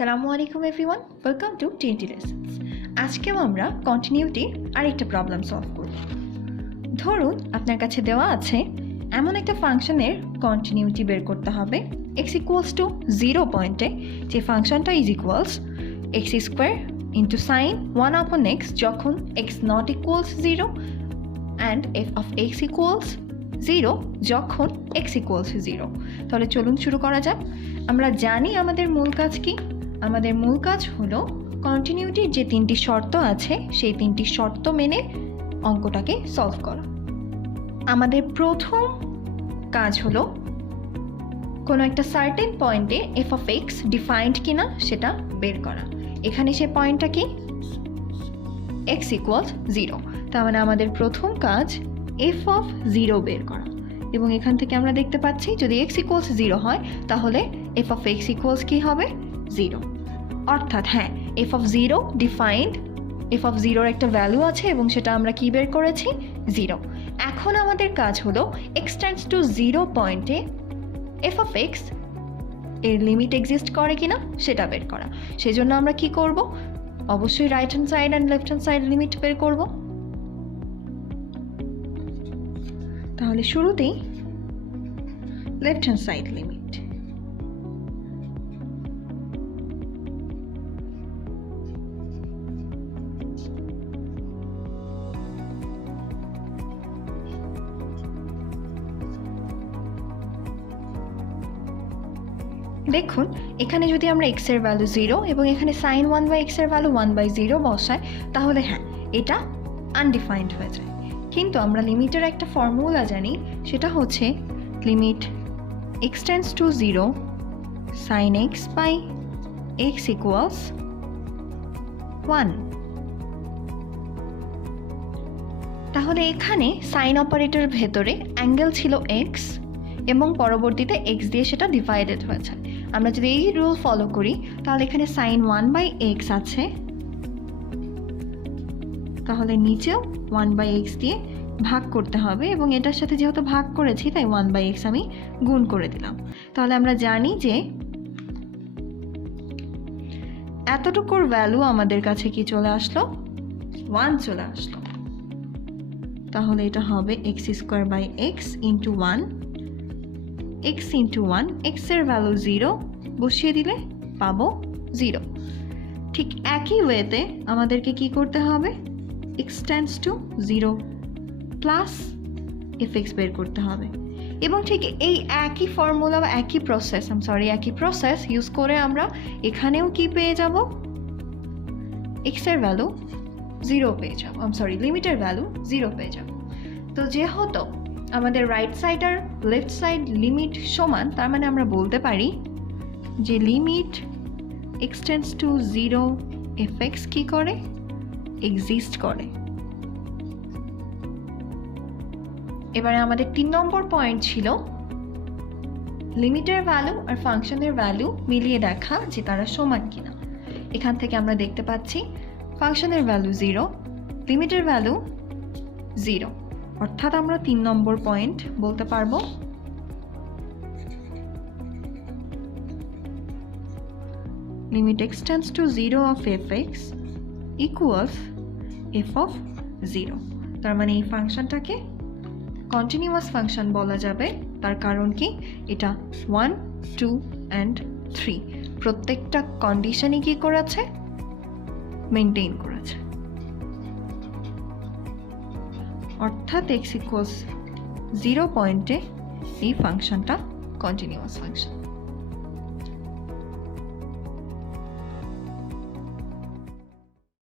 আসসালামু আলাইকুম everyone, welcome to TNT-Lessons। আজকেও আমরা কন্টিনিউটির আরেকটা প্রবলেম সলভ করব। ধরুন আপনার কাছে দেওয়া আছে এমন একটা ফাংশনের কন্টিনিউটি বের করতে হবে x ইকুয়ালস টু 0 পয়েন্টে, যে ফাংশনটা is equals x square into sign 1/x যখন x not equals 0 and f of x equals 0 যখন x ইকুয়ালস 0। তাহলে চলুন শুরু করা যাক। আমরা জানি আমাদের মূল কাজ কি। আমাদের মূল কাজ হলো কন্টিনিউটির যে তিনটি শর্ত আছে সেই তিনটি শর্ত মেনে অঙ্কটাকে সলভ করা। আমাদের প্রথম কাজ হলো কোনো একটা সার্টেন পয়েন্টে এফ অফ এক্স ডিফাইন্ড কিনা সেটা বের করা। এখানে সে পয়েন্টটা কি, এক্স ইকুয়ালস 0। তার মানে আমাদের প্রথম কাজ এফ অফ 0 বের করা। এবং এখান থেকে আমরা দেখতে পাচ্ছি যদি এক্স ইকুয়ালস 0 হয় তাহলে এফ অফ এক্স ইকুয়ালস কী হবে, 0। অর্থাৎ হ্যাঁ, f of 0 defined, f of 0-র একটা ভ্যালু আছে এবং সেটা আমরা কি বের করেছি, 0। এখন আমাদের কাজ হলো এক্স টেন্ডস টু 0 পয়েন্টে এফ অফ এক্স এর লিমিট এক্সিস্ট করে কিনা সেটা বের করা। সেজন্য আমরা কি করব, অবশ্যই right hand side and left hand side limit বের করব। তাহলে শুরুতেই লেফট হ্যান্ড সাইড লিমিট। দেখুন এখানে যদি আমরা x এর ভ্যালু 0 এবং এখানে sin 1/x এর ভ্যালু 1/0 বসাই তাহলে হ্যাঁ এটা আনডিফাইন্ড হয়ে যায়। কিন্তু আমরা লিমিটের একটা ফর্মুলা জানি, সেটা হচ্ছে limit x tends to 0 sin x by x equals 1। তাহলে এখানে সাইন অপারেটর ভেতরে অ্যাঙ্গেল ছিল x এবং পরবর্তীতে x দিয়ে সেটা ডিভাইডেড হয়েছে। আমরা যদি এই রুল ফলো করি তাহলে এখানে sin 1/x আছে, তাহলে নিচেও 1/x দিয়ে ভাগ করতে হবে এবং এটার সাথে যেহেতু ভাগ করেছি তাই 1/x আমি গুণ করে দিলাম। তাহলে আমরা জানি যে এতটুকুর ভ্যালু আমাদের কাছে কি চলে আসলো, 1 চলে আসলো। তাহলে এটা হবে x square by x into 1, x into 1, x এর ভ্যালু 0 বসিয়ে দিলে পাবো 0। ঠিক একই ওয়েতে আমাদেরকে কি করতে হবে, x tends to 0 plus fx বের করতে হবে। এবং ঠিক এই একই ফর্মুলা বা একই প্রসেস ইউজ করে আমরা এখানেও কি পেয়ে যাব, x এর ভ্যালু 0 পেয়ে যাব, লিমিটের ভ্যালু 0 পেয়ে যাব। তো যেহেতু আমাদের রাইট সাইড আর লেফট সাইড লিমিট সমান, তার মানে আমরা বলতে পারি যে limit x tends to 0 fx কি করে, এক্সিস্ট করে। এবারে আমাদের 3 নম্বর পয়েন্ট ছিল লিমিটের ভ্যালু আর ফাংশনের ভ্যালু মিলিয়ে দেখা যে তারা সমান কিনা। এখান থেকে আমরা দেখতে পাচ্ছি ফাংশনের ভ্যালু 0, লিমিটের ভ্যালু 0, অর্থাৎ আমরা 3 নম্বর পয়েন্ট বলতে পারবো limit x tends to 0 of fx equals f of 0। তার মানে এই ফাংশনটাকে কন্টিনিউয়াস ফাংশন বলা যাবে। তার কারণ কি, এটা 1, 2 অ্যান্ড 3 প্রত্যেকটা কন্ডিশনই কি করেছে, মেনটেন করেছে। অর্থাৎ x ইকুয়ালস 0 পয়েন্টে এই ফাংশনটা কন্টিনিউয়াস ফাংশন।